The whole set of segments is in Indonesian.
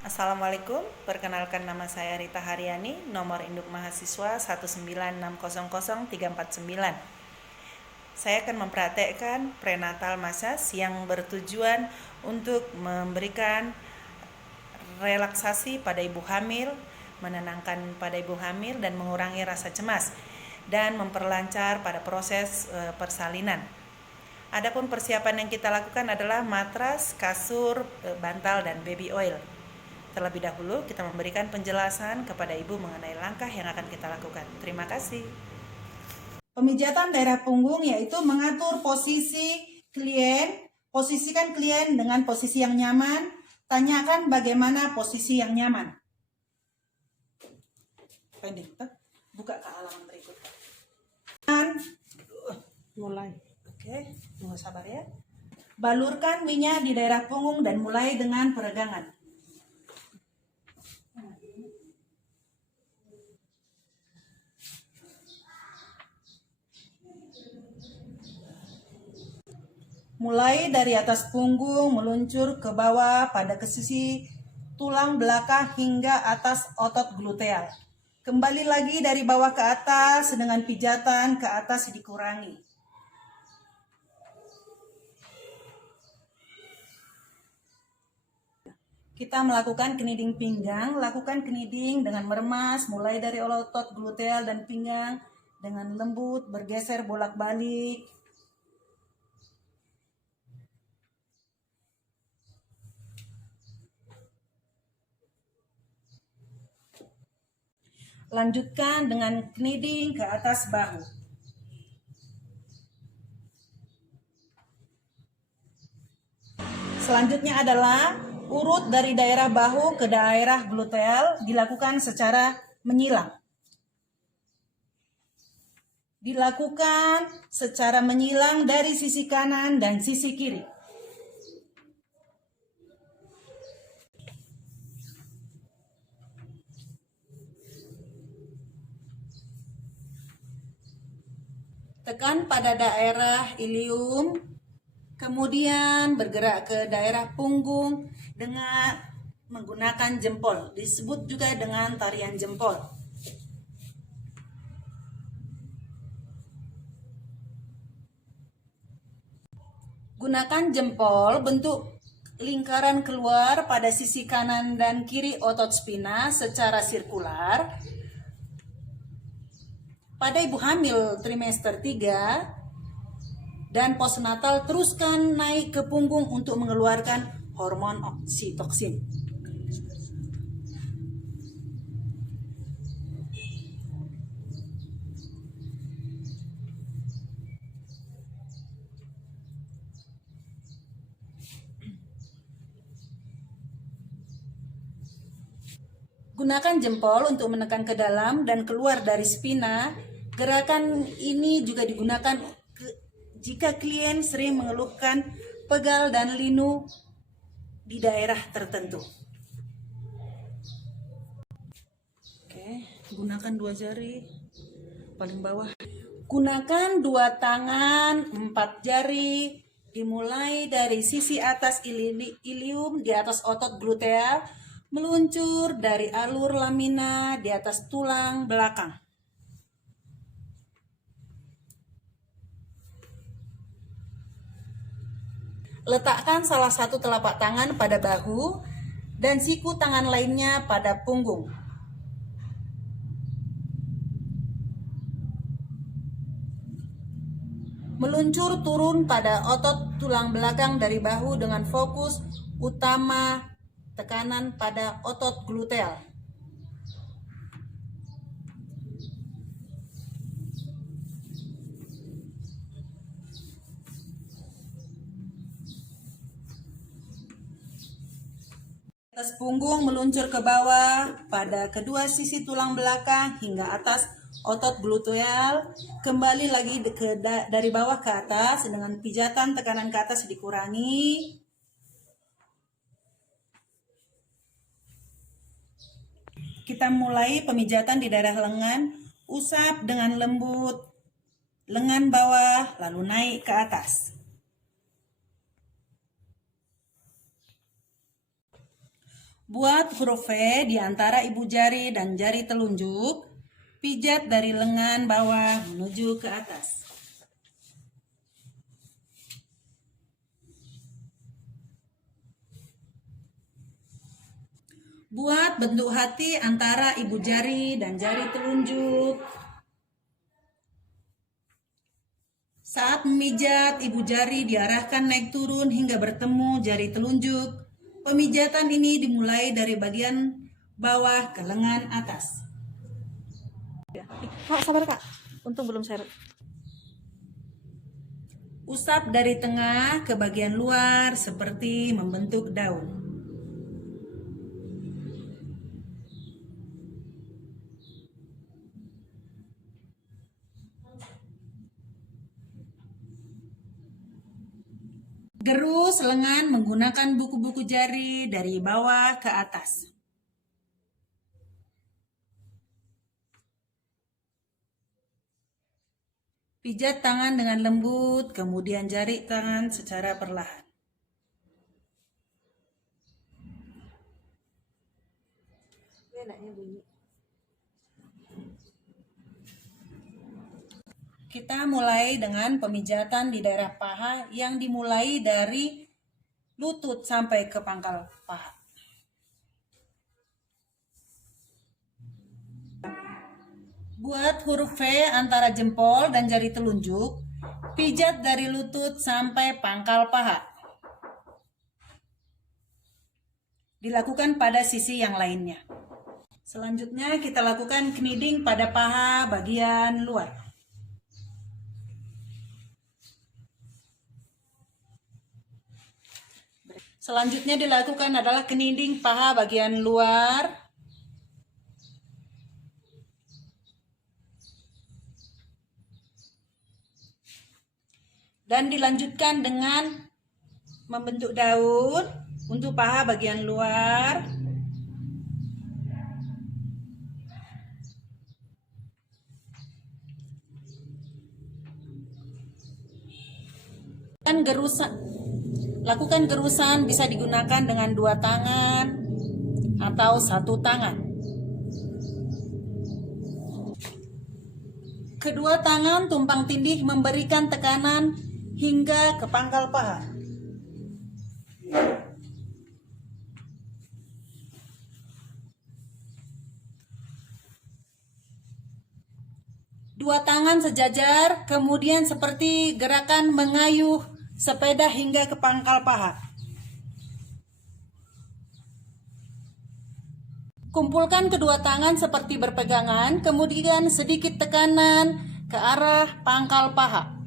Assalamualaikum, perkenalkan nama saya Rita Haryani, nomor induk mahasiswa 196000349. Saya akan mempraktekkan prenatal massage yang bertujuan untuk memberikan relaksasi pada ibu hamil, menenangkan pada ibu hamil dan mengurangi rasa cemas dan memperlancar pada proses persalinan. Adapun persiapan yang kita lakukan adalah matras, kasur, bantal, dan baby oil. Terlebih dahulu kita memberikan penjelasan kepada ibu mengenai langkah yang akan kita lakukan. Terima kasih. Pemijatan daerah punggung yaitu mengatur posisi klien, posisikan klien dengan posisi yang nyaman, tanyakan bagaimana posisi yang nyaman. Buka ke halaman berikutnya. Mulai. Oke, tunggu sabar ya. Balurkan minyak di daerah punggung dan mulai dengan peregangan. Mulai dari atas punggung meluncur ke bawah pada ke sisi tulang belakang hingga atas otot gluteal. Kembali lagi dari bawah ke atas dengan pijatan ke atas dikurangi. Kita melakukan kneading pinggang, lakukan kneading dengan meremas mulai dari otot gluteal dan pinggang dengan lembut, bergeser bolak-balik. Lanjutkan dengan kneading ke atas bahu. Selanjutnya adalah urut dari daerah bahu ke daerah gluteal dilakukan secara menyilang. Dilakukan secara menyilang dari sisi kanan dan sisi kiri. Tekan pada daerah ilium, kemudian bergerak ke daerah punggung dengan menggunakan jempol. Disebut juga dengan tarian jempol. Gunakan jempol bentuk lingkaran keluar pada sisi kanan dan kiri otot spina secara sirkular. Pada ibu hamil trimester 3 dan postnatal, teruskan naik ke punggung untuk mengeluarkan hormon oksitoksin. Gunakan jempol untuk menekan ke dalam dan keluar dari spina. Gerakan ini juga digunakan jika klien sering mengeluhkan pegal dan linu di daerah tertentu. Oke, gunakan 2 jari paling bawah. Gunakan 2 tangan, 4 jari, dimulai dari sisi atas ilium di atas otot gluteal, meluncur dari alur lamina di atas tulang belakang. Letakkan salah satu telapak tangan pada bahu dan siku tangan lainnya pada punggung. Meluncur turun pada otot tulang belakang dari bahu dengan fokus utama tekanan pada otot gluteal. Atas punggung meluncur ke bawah pada kedua sisi tulang belakang hingga atas otot gluteal. Kembali lagi dari bawah ke atas dengan pijatan tekanan ke atas dikurangi. Kita mulai pemijatan di daerah lengan, usap dengan lembut lengan bawah lalu naik ke atas. Buat huruf V di antara ibu jari dan jari telunjuk, pijat dari lengan bawah menuju ke atas. Buat bentuk hati antara ibu jari dan jari telunjuk. Saat memijat, ibu jari diarahkan naik turun hingga bertemu jari telunjuk. Pemijatan ini dimulai dari bagian bawah ke lengan atas. Kak, sabar Kak. Untung belum share. Usap dari tengah ke bagian luar seperti membentuk daun. Gerus lengan menggunakan buku-buku jari dari bawah ke atas. Pijat tangan dengan lembut, kemudian jari tangan secara perlahan. Enaknya bunyi. Kita mulai dengan pemijatan di daerah paha yang dimulai dari lutut sampai ke pangkal paha. Buat huruf V antara jempol dan jari telunjuk, pijat dari lutut sampai pangkal paha. Dilakukan pada sisi yang lainnya. Selanjutnya kita lakukan kneading pada paha bagian luar. Selanjutnya dilakukan adalah kneading paha bagian luar. Dan dilanjutkan dengan membentuk daun untuk paha bagian luar. Lakukan gerusan bisa digunakan dengan 2 tangan atau 1 tangan. Kedua tangan tumpang tindih memberikan tekanan hingga ke pangkal paha. Dua tangan sejajar, kemudian seperti gerakan mengayuh sepeda hingga ke pangkal paha. Kumpulkan kedua tangan seperti berpegangan, kemudian sedikit tekanan ke arah pangkal paha.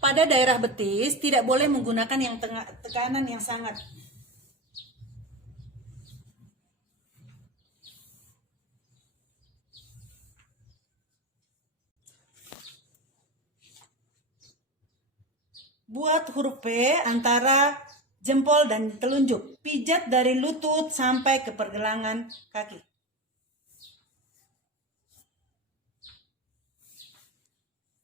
Pada daerah betis tidak boleh menggunakan tekanan yang sangat. Buat huruf P antara jempol dan telunjuk, pijat dari lutut sampai ke pergelangan kaki.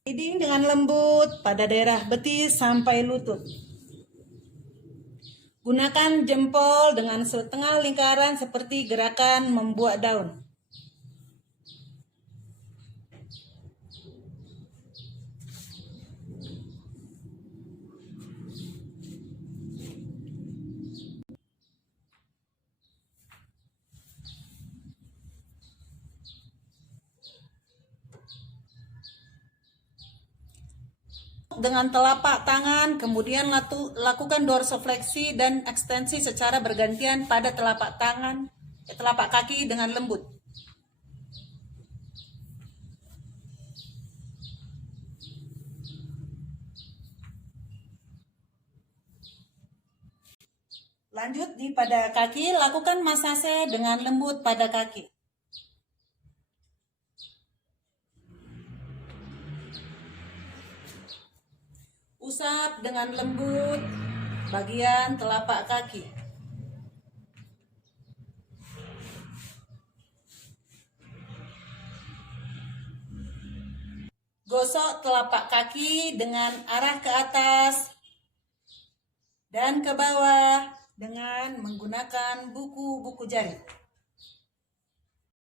Kneading dengan lembut pada daerah betis sampai lutut. Gunakan jempol dengan setengah lingkaran seperti gerakan membuat daun. Dengan telapak tangan, kemudian lakukan dorsofleksi dan ekstensi secara bergantian pada telapak kaki dengan lembut. Lanjut pada kaki, lakukan masase dengan lembut pada kaki. Usap dengan lembut bagian telapak kaki. Gosok telapak kaki dengan arah ke atas dan ke bawah dengan menggunakan buku-buku jari.